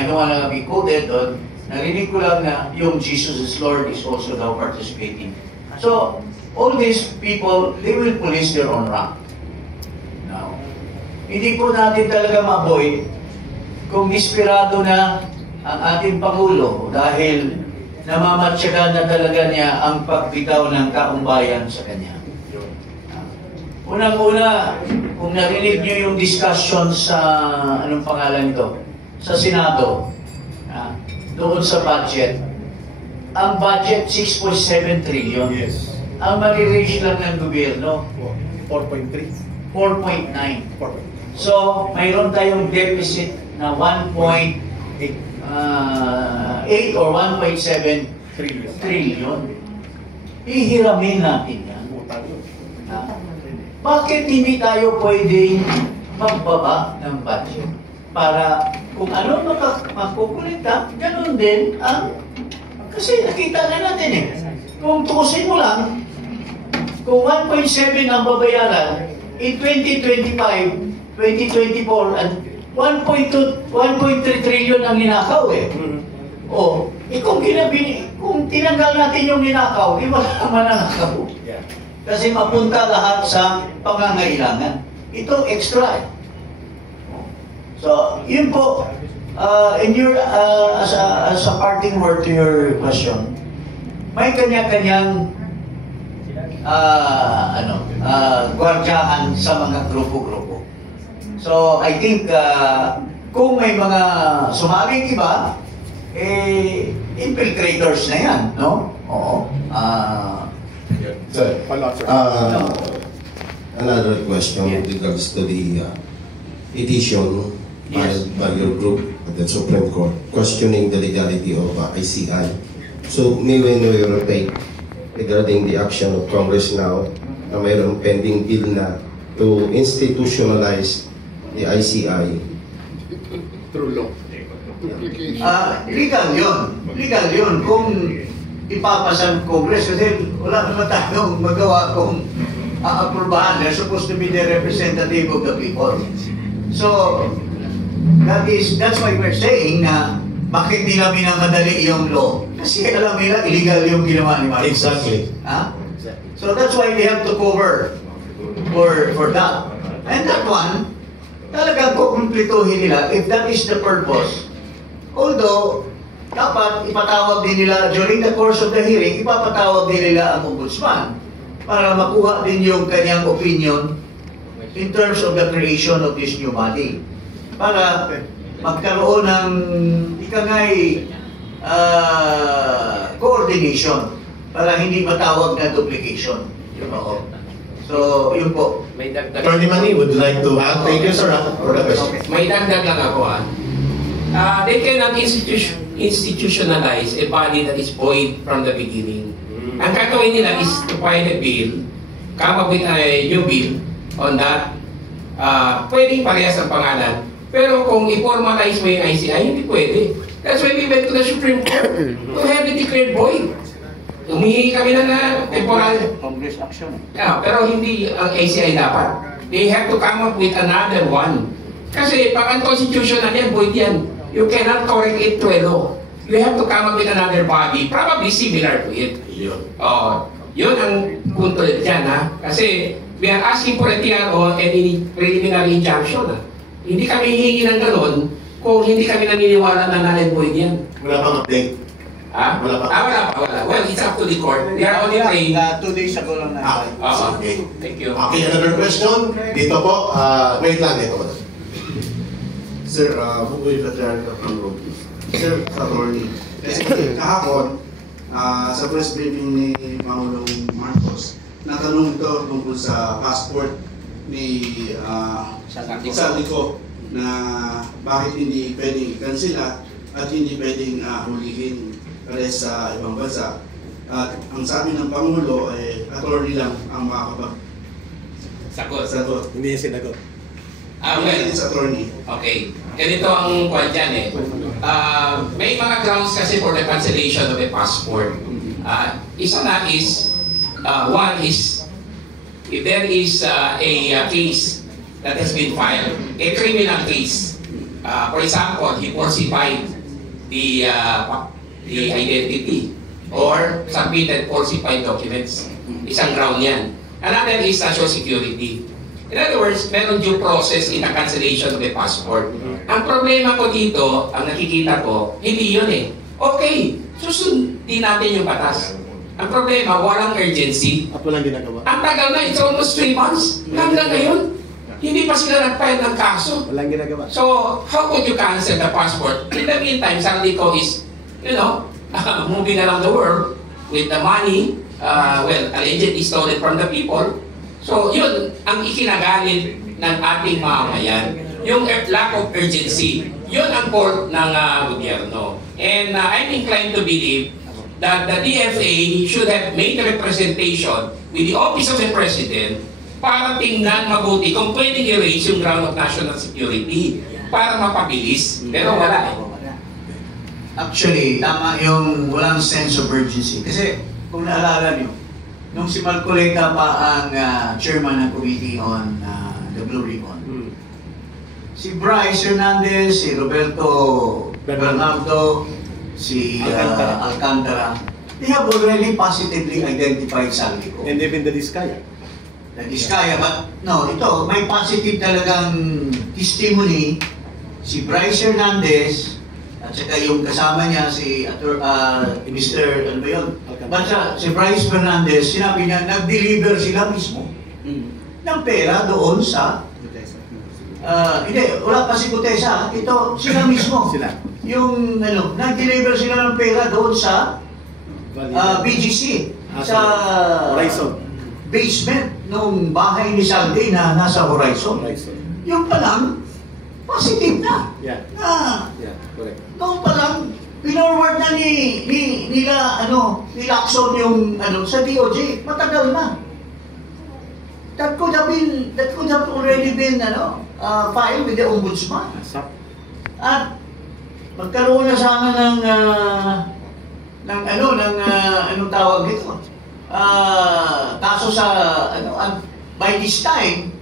I don't wanna be quoted on, narinig ko lang na yung Jesus is Lord is also now participating. So, all these people, they will police their own rank. Now, hindi po natin talaga ma-avoid kung desperado na ang ating Pangulo dahil namamatyagan na talaga niya ang pagbitaw ng taong bayan sa kanya. Unang-una, kung narinig niyo yung discussion sa, anong pangalan nito? Sa Senado, doon sa budget. Ang budget, 6.7 trillion. Yes. Ang marirage lang ng gobyerno, 4.3. 4.9. So, mayroon tayong deficit na 1.8 or 1.7 trillion. Ihiramin natin yan. Bakit hindi tayo pwedeng magbaba ng budget? Para kung ano makukulikta, ganun din ang... Kasi nakita na natin eh. Kung tukusin mo lang, kung 1.7 ang babayaran, in 2025, 2024, and 1.3 trillion ang ninakaw eh. O, kung tinanggal natin yung ninakaw, di wala naman nanakaw. Kasi mapunta lahat sa pangangailangan. Ito extra eh. So, yun po, in your, as a parting word to your question, may kanya-kanyang gwardyahan sa mga grupo-grupo. So, I think, kung may mga sumaling iba, infiltrators na yan, no? Oo. Sir, another question with regards to the petition filed by your group at the Supreme Court questioning the legality of ICI. So, may we know your take regarding the action of Congress now na mayroong pending bill na to institutionalize the ICI? Through law. Legal yun. Legal yun. Kung ipapasa ng Congress, kasi wala naman tayong magawa kung aaprubahan. They're supposed to be the representative of the people. So, that's why we're saying na bakit nila minamadali yung law? Kasi alam nila illegal yung ginawa ni Marcos. Exactly. So that's why we have to cover for that. And that one, talagang kukumplituhin nila if that is the purpose. Although, dapat ipatawag din nila during the course of the hearing, ipapatawag din nila ang ombudsman para makuha din yung kanyang opinion in terms of the creation of this new body. Para magkaroon ng coordination para hindi matawag na duplication. So, yun po. Attorney Manny would like to add. Thank you, sir, for the question. May dagdag lang ako. They cannot institutionalize a body that is void from the beginning. Ang gagawin nila is to file a bill, come up with a new bill on that. Pwedeng parehas ang pangalan. Pero kung i-formalize mo yung ICI, hindi pwede. That's why we went to the Supreme Court to have it declared void. Humihingi kami na temporal Congress action. pero hindi ang ICI dapat. They have to come up with another one. Kasi pag unconstitutional yan, void yan. You cannot correct it to a law. You have to come up with another body, probably similar to it. Yun ang punto dyan, ha? Kasi we are asking for a TRO and any preliminary injunction, ha? Hindi kami hihingi ng ganun kung hindi kami naniniwala na null-and-void yan. Wala pang update. Wala pa. Well, it's up to the court. They are only praying. 2 days ago lang na. Okay. Thank you. Okay, another question. Dito po, wait lang dito. Sir, Bugoy Patriarca from Rome. Sir, attorney. Kasi kahapon, sa press briefing ni Pangulong Marcos, natanong ito tungkol sa passport ni Saldico na bakit hindi pwedeng i-cancela at hindi pwedeng hulihin pares sa ibang bansa. At ang sabi ng Pangulo ay attorney lang ang makakapag-sagot. Hindi yung sinagot. Well, it's attorney. okay. Ganito ang kwan dyan eh. May mga grounds kasi for the cancellation of a passport. Isa na is, one is, if there is a case that has been filed, a criminal case, For example, he falsified the identity or submitted falsified documents. Isang ground yan. Another is Social Security. In other words, meron due process in the cancellation of the passport. Ang problema ko dito, ang nakikita ko, hindi yun eh. Okay, susundin natin yung batas. Ang problema, walang urgency. At walang ginagawa. Ang tagal na, it's almost 3 months. Hanggang ngayon, hindi pa sila nag-file ng kaso. Walang ginagawa. So, how could you cancel the passport? In the meantime, Saldico is, moving around the world with the money, allegedly stolen from the people. So, yun ang ikinagalit ng ating mamamayan. Yung lack of urgency. Yun ang fault ng gobyerno. And I'm inclined to believe that the DFA should have made a representation with the Office of the President para tingnan mabuti kung pwedeng i-raise yung ground of national security para mapabilis. Pero wala eh. Actually, tama yung walang sense of urgency. Kasi kung naalala nyo, nung si Marcoleta pa ang chairman ng Committee on the Blue Ribbon, si Bryce Hernandez, si Roberto Bernardo, si Alcantara, they have already positively identified Saldico. And even the Diskaya. The Diskaya, but no, ito, may positive talagang testimony si Bryce Hernandez at saka yung kasama niya si Mr. ano ba yun? Basta si Bryce Hernandez, sinabi niya, nag-deliver sila mismo ng pera doon sa hindi, wala pa si Gutesa. Ito, sila mismo. Sila. Yung, nag-deliver sila ng pera doon sa BGC. Sa Horizon. Basement nung bahay ni Saldi na nasa Horizon. Yung pa lang, positive na. Yeah. Yeah, correct. Noong pa lang, pinorward na nila Lacson yung sa DOJ. Matagal na. That could have already been filed with the Ombudsman. At magkaroon na sana ng anong tawag dito? Kaso sa by this time,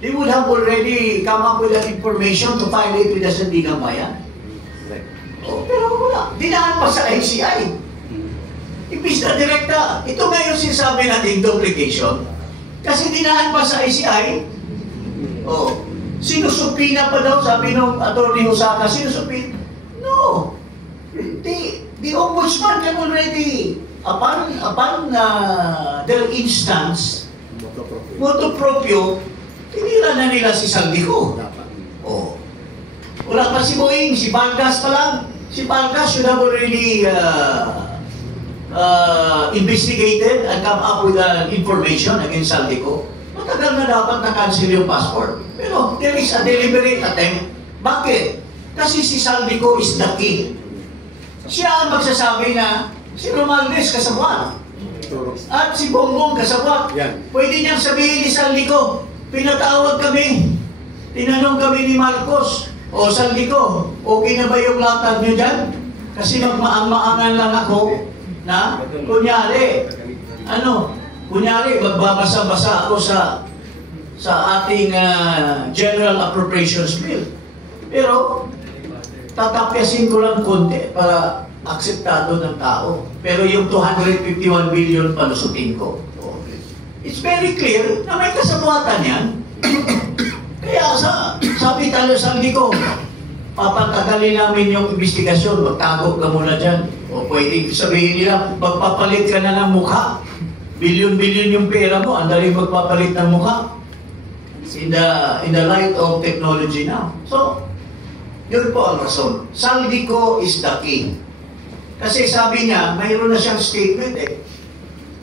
they would have already come up with that information to file it with the Sandigan Bayan. Right. Oh, pero wala. Dinaan pa sa ICI. Imbis na direkta. Ito nga yung sinasabi natin duplication. Kasi dinaan pa sa ICI. Oh, sinusupina pa daw, sabi nung Atty. Hosaka, sinusupina. No. The Ombudsman can already, upon their instance, motu proprio, tinira na nila si Saldico. Oh. Wala pa si Boeing, si Vargas pa lang. Si Vargas should have already investigated and come up with information against Saldico. Matagal na dapat na-cancel yung passport. Pero there is a deliberate attempt. Bakit? Kasi si Saldico is the key. Siya ang magsasabi na si Romualdez kasabwat. At si Bongbong kasabwat. Pwede niyang sabihin ni Saldico, pinatawag kami. Tinanong kami ni Marcos, o Saldico, okay na ba yung latag niyo dyan? Kasi magmaang-maangan lang ako na, kunyari, magbabasa-basa ako sa ating General Appropriations Bill. Pero, tatapyasin ko lang konti para akseptado ng tao. Pero yung 251 billion palusutin ko. It's very clear na may kasabuatan yan. Kaya sabi tayo sa Saldico, papatagalin namin yung investigasyon, magtago ka muna dyan. O pwede sabihin nila, magpapalit ka na ng mukha. Bilyon-bilyon yung pera mo, ang dali magpapalit ng mukha. In the light of technology now. So, yun po ang rason. Saldico is the king. Kasi sabi niya, mayroon na siyang statement eh.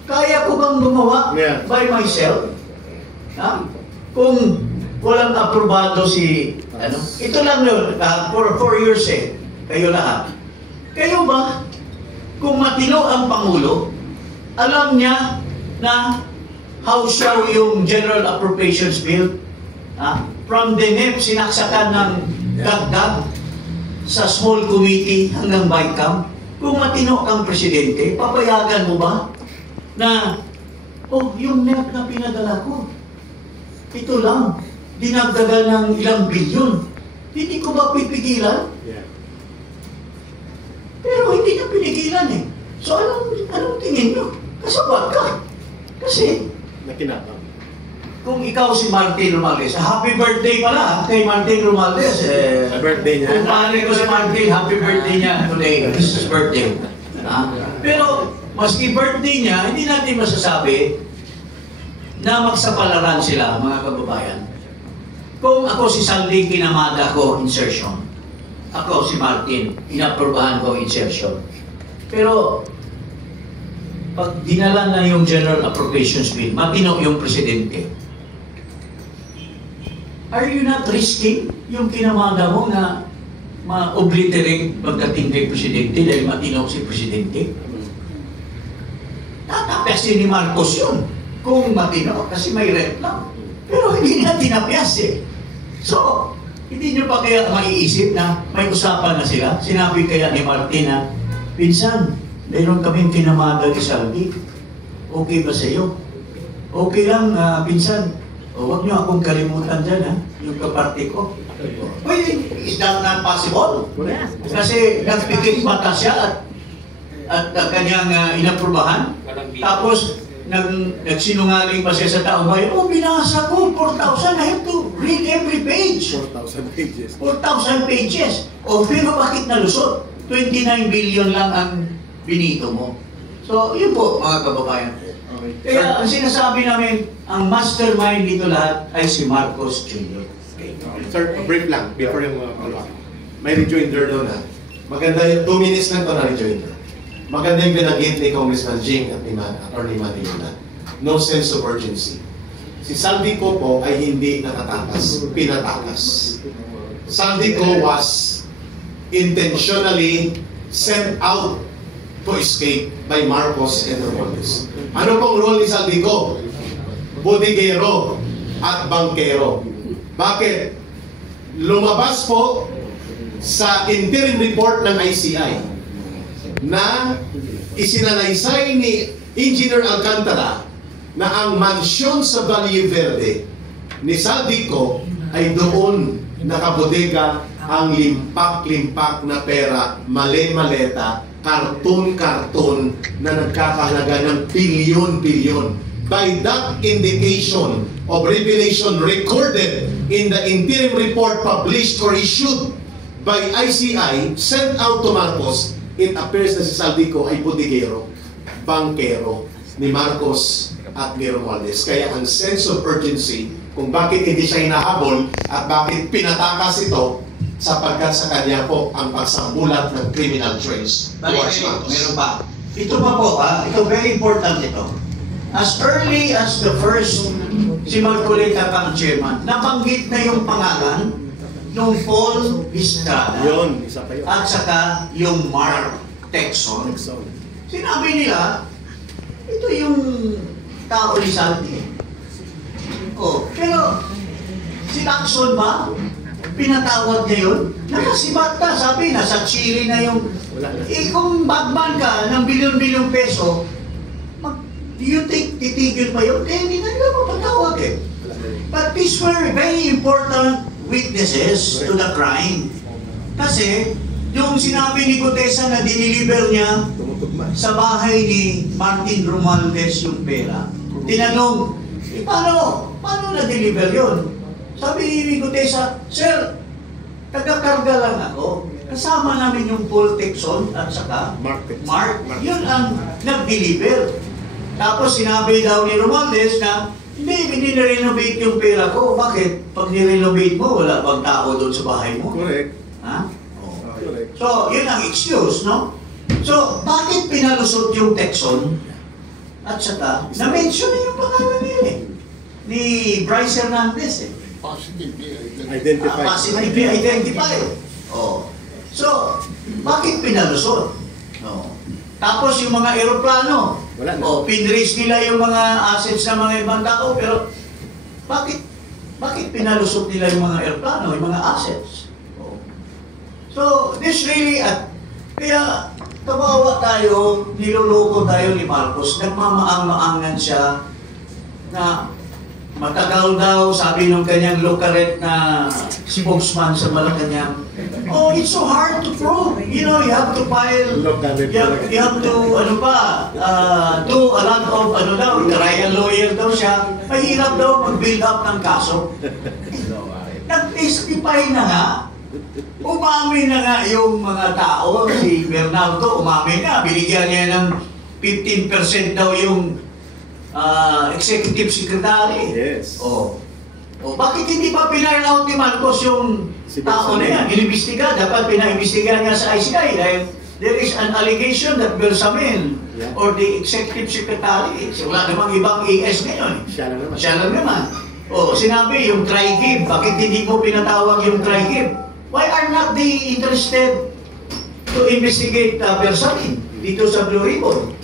Kaya ko bang gumawa by myself? Kung walang aprobado ito lang yun, for 4 years eh, kayo lahat. Kayo ba, kung matino ang Pangulo, alam niya na how siya yung General Appropriations Bill, from the NEP, sinaksakan ng dagdag sa small committee hanggang BICAM. Kung matino kang presidente, papayagan mo ba na, yung NEP na pinadala ko, ito lang, dinagdagan ng ilang bilyon. Hindi ko ba pipigilan? Yeah. Pero hindi niya pinigilan eh. So anong tingin nyo? Kasabot ka. Kasi Nakinabang. kung ikaw si Martin Romualdez, happy birthday pala kay Martin Romualdez. Birthday niya. Kung paano ko si Martin, happy birthday niya today. This is his birthday. Pero maski birthday niya, hindi natin masasabi na magsapalaran sila, mga kababayan. Kung ako si Saldi, kinamada ko, insertion. Ako si Martin, inaprubahan ko, insertion. Pero pag dinala na yung General Appropriations Bill, matino yung presidente. Are you not risking yung kinamada mo na ma-obliterate pagdating kay presidente dahil matino si presidente? Tatapyasin ni Marcos yun kung matino kasi may rep lang. Pero hindi na tinapyas eh. So, hindi nyo pa kaya maiisip na may usapan na sila? Sinabi kaya ni Martin na, pinsan, mayroon kaming kinamada ni Saldi. Okay ba sa iyo? Okay lang, pinsan. O, huwag nyo akong kalimutan dyan, ha? Yung kaparte ko. Well, is that not possible? Kasi nagpikit mata siya at kanyang inaprubahan. Tapos, nagsinungaling pa siya sa taong bayan, oh, binasa ko, 4,000, I have to read every page. 4,000 pages. 4,000 pages. O, pero bakit nalusot? 29 billion lang ang binito mo. So, yun po, mga kababayan. Kaya, ang sinasabi namin, ang mastermind dito lahat ay si Marcos Jr. Sir, brief lang before yung follow-up. May rejoinder doon ha. Maganda yung 2 minutes lang ito na rejoinder. Maganda yung binanggit ni Congressman Jing at ni Atty. Manila. No sense of urgency. Si Saldico po ay hindi nakatakas, pinatakas. Saldico was intentionally sent out to escape by Marcos and Romualdez. Ano pong role ni Saldico? Bodeguero at bankero. Bakit? Lumabas po sa interim report ng ICI na isinalaysay ni Engineer Alcantara na ang mansyon sa Valle Verde ni Saldico ay doon nakabodega ang limpak-limpak na pera, male-maleta, karton-karton na nagkakahalaga ng bilyon-bilyon. By that indication of revelation recorded in the interim report published or issued by ICI sent out to Marcos, it appears na si Saldico ay bodeguero, bankero ni Marcos at ni Romualdez. Kaya ang sense of urgency kung bakit hindi siya hinahabol at bakit pinatakas ito sapagkat sa kanya po ang pagsambulat ng criminal trace towards Marcos. Meron pa. Ito pa po, ito very important ito. As early as the first, si Marcoleta pang chairman, nabanggit na yung pangalan ng Paul Estrada Yun, isa pa yun. at saka yung Mark Texon. Sinabi nila, ito yung tao ni Saldi. Oh, pero si Texon ba? Pinatawag niya yun? Nakasibat na, sabi, nasa Chile na yung... kung bagman ka ng bilyon-bilyong peso, do you think titigil pa yun? Hindi na nila mapatawag eh. But these were very important witnesses to the crime. Kasi, yung sinabi ni Gutesa na diniliver niya sa bahay ni Martin Romualdez yung pera. Tinanong, paano na-deliver yun? Sabi ni Gutesa, Sir, taga-karga lang ako. Kasama namin yung Paul Texon at saka Mark. Yun ang nag-deliver. Tapos sinabi daw ni Romualdez na, hindi nirenovate yung pera ko. Bakit? Pag nirenovate mo, wala bang tao doon sa bahay mo? Correct. Ha? Oh. Correct. So, yun ang excuse, no? So, bakit pinalusot yung Texon? At saka, na-mention na yung pangalan nila eh. Ni Bryce Hernandez eh. Identify. Positively identified. Oh. So, bakit pinalusot? Oh. Tapos yung mga eroplano, Wala na. pinraise nila yung mga assets ng mga ibang tao, pero bakit pinalusot nila yung mga eroplano, yung mga assets? Oh. So, this really, kaya kawawa tayo, niloloko tayo ni Marcos, nagmamaang-maangan siya na matagal daw, sabi ng kanyang locaret na spokesman sa Malacanang, oh, it's so hard to prove. You know, you have to file, you have to, do a lot of, trial lawyer daw siya. Mahirap daw mag-build up ng kaso. Nag-testify na nga. Umamin na nga yung mga tao, si Bernardo, umamin na. Binigyan niya ng 15% daw yung executive secretary. Yes. Oh. O bakit hindi pa pinail out ni Marcos yung tao na yan? Inimbestiga, dapat pinaimbestiga niya sa ICI dahil there is an allegation that Bersamin or the executive secretary, wala namang ibang ES ngayon. Siya lang naman. O sinabi yung Tri-Gib, bakit hindi mo pinatawag yung Tri-Gib? Why are not they interested to investigate Bersamin dito sa Blue Ribbon?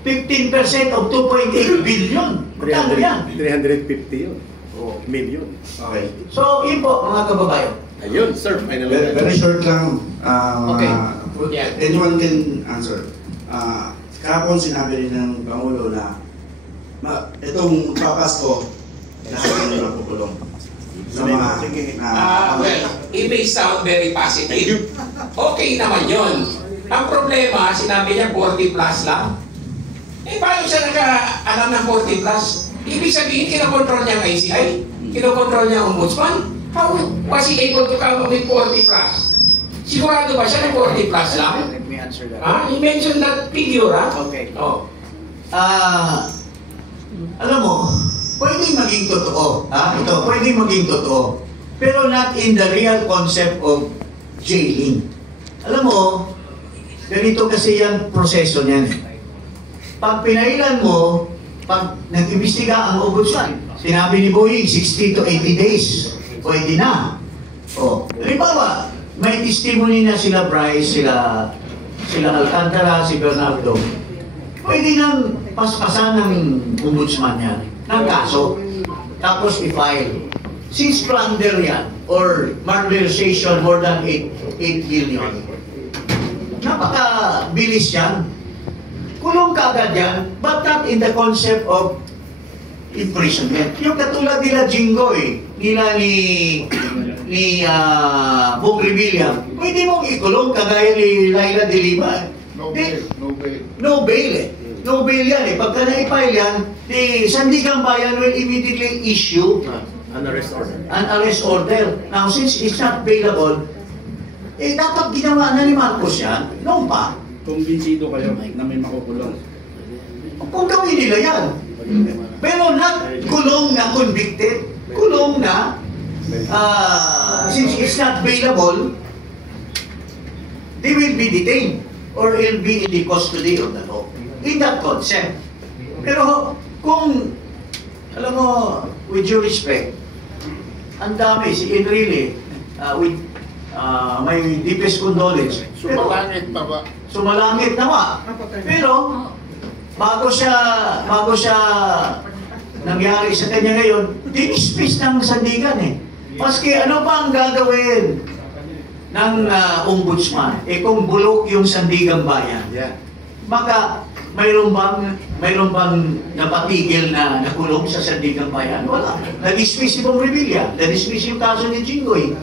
15% of 2.8 billion. Magkano yan? 350 yun. Million. Okay. So, yun po, mga kababayan. Ayun, sir. Final Very short lang. Okay. Yeah. Anyone can answer. Kahapon sinabi rin ng Pangulo na itong papasko, lahat ng napukulong. Sa mga well, it may sound very positive. Okay naman yun. Ang problema, sinabi niya 40 plus lang. Eh, paano siya naka-alam ng 40 plus? Ibig sabihin, kinokontrol niya ang ICI? Kinokontrol niya ang ombudsman? How was he able to come up with 40 plus? Sigurado ba siya na 40 plus lang? Let me answer that. He mentioned that figure, ha? Okay. Oh. Alam mo, pwedeng maging totoo. Ito, pwedeng maging totoo. Pero not in the real concept of jailing. Alam mo, ganito kasi yan proseso niyan. Pag pinailan mo, pag nag-imbestiga ang ombudsman, sinabi ni Boying, 60 to 80 days, pwede na. O, halimbawa, may testimony na sila Bryce, sila Alcantara, si Bernardo. Pwede nang paspasan ng ombudsman yan, ng kaso, tapos i-file. Since plunder yan, or malversation more than 8 billion, napaka-bilis yan. Kulong ka agad yan, but not in the concept of imprisonment. Yung katulad nila Jinggoy, nila ni Bong Revilla, pwede mong ikulong kagaya ni Laila de Lima. No bail. No bail eh. No bail yan eh. Pagka na-file yan, the Sandigang Bayan will immediately issue an arrest order. An arrest order. Now, since it's not bailable, dapat ginawa na ni Marcos yan, noon pa. Kumbinsido kayo na may makukulong. Kung gawin nila yan. Pero not kulong na convicted, kulong na, since it's not bailable, they will be detained or will be in the custody of the law. In that concept. Pero kung, alam mo, with due respect, ang dami, si Enrile, with my deepest condolence. Sumalangit pa ba? Sumalangit naman. Pero, bago siya nangyari sa kanya ngayon, dinismiss ng sandigan eh. Maski ano pa ang gagawin ng ombudsman, kung bulok yung Sandigang Bayan, maka mayroon bang napatigil na nakulong sa Sandigang Bayan? Wala. Na-dismiss si Bong Revilla, na-dismiss yung kaso ni Jinggoy.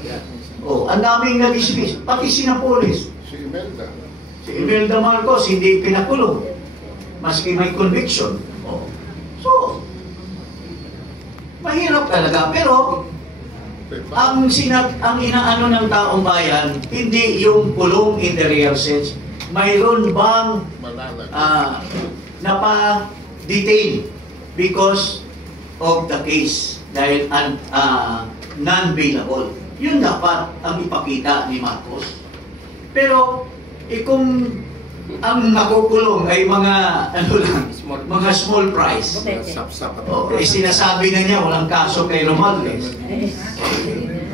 Ang daming na-dismiss, pati si Napoles. Si Imelda. Si Imelda Marcos, hindi pinakulong. Maski may conviction. So, mahirap talaga. Pero, ang inaano ng taong bayan, hindi yung kulong in the real sense. Mayroon bang napa-detain because of the case dahil non-bailable. Yun dapat ang ipakita ni Marcos. Pero, kung ang nakukulong ay mga mga small price. Sinasabi na niya walang kaso kay Romualdez.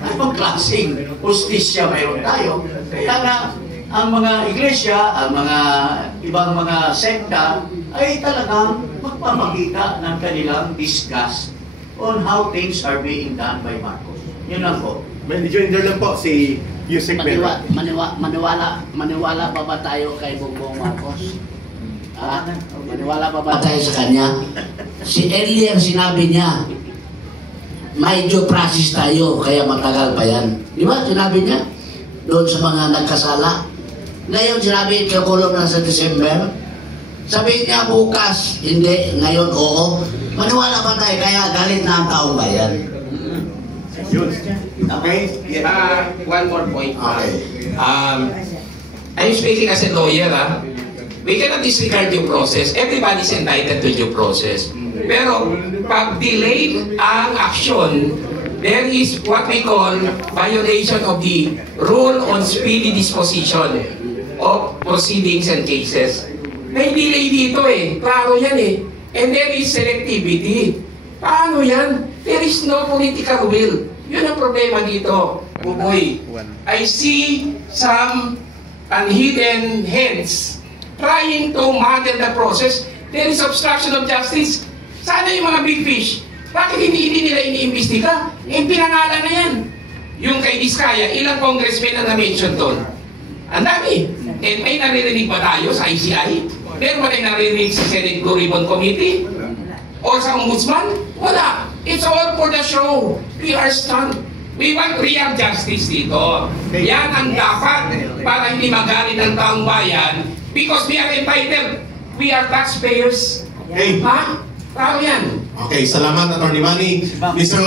Anong klaseng justisya mayroon tayo? Kaya nga, ang mga iglesia, ang mga ibang mga sekta ay talagang magpapakita ng kanilang disgust on how things are being done by Marcos. Yun lang po. May joiner lang po si Yusek Mera. Maniwala pa ba tayo kay Bongbong Marcos? Maniwala pa ba tayo sa kanya? Si Eli ang sinabi niya, may due process tayo, kaya matagal pa yan. Di ba? Sinabi niya doon sa mga nagkasala. Ngayon sinabi, kakulong na sa December. Sabihin niya bukas, hindi. Ngayon, oo. Maniwala ba tayo? Kaya galit na ang taong bayan. Yun. Okay? One more point. Okay. I'm speaking as a lawyer. We cannot disregard due process. Everybody's entitled to due process. Pero pag delayed ang action, there is what we call violation of the rule on speedy disposition of proceedings and cases. May delay dito eh. Klaro yan eh. And there is selectivity. Paano yan? There is no political will. Yun ang problema dito. Buboy. I see some unhidden hands trying to muddle the process. There is obstruction of justice. Sana yung mga big fish, bakit hindi nila iniimbestiga? Eh, pinangalan na yan. Yung kay Diskaya, ilang congressmen ang na-mention doon? Ang dami. And may naririnig ba tayo sa ICI? Meron ba tayong naririnig sa Senate Blue Ribbon Committee? Or sa Ombudsman? Wala. It's all for the show. We are stunned. We want real justice dito. Yan ang dapat para hindi magalit ang taong bayan because we are entitled. We are taxpayers. Okay. Ha? Tao yan. Okay, salamat Attorney Manny. Mr.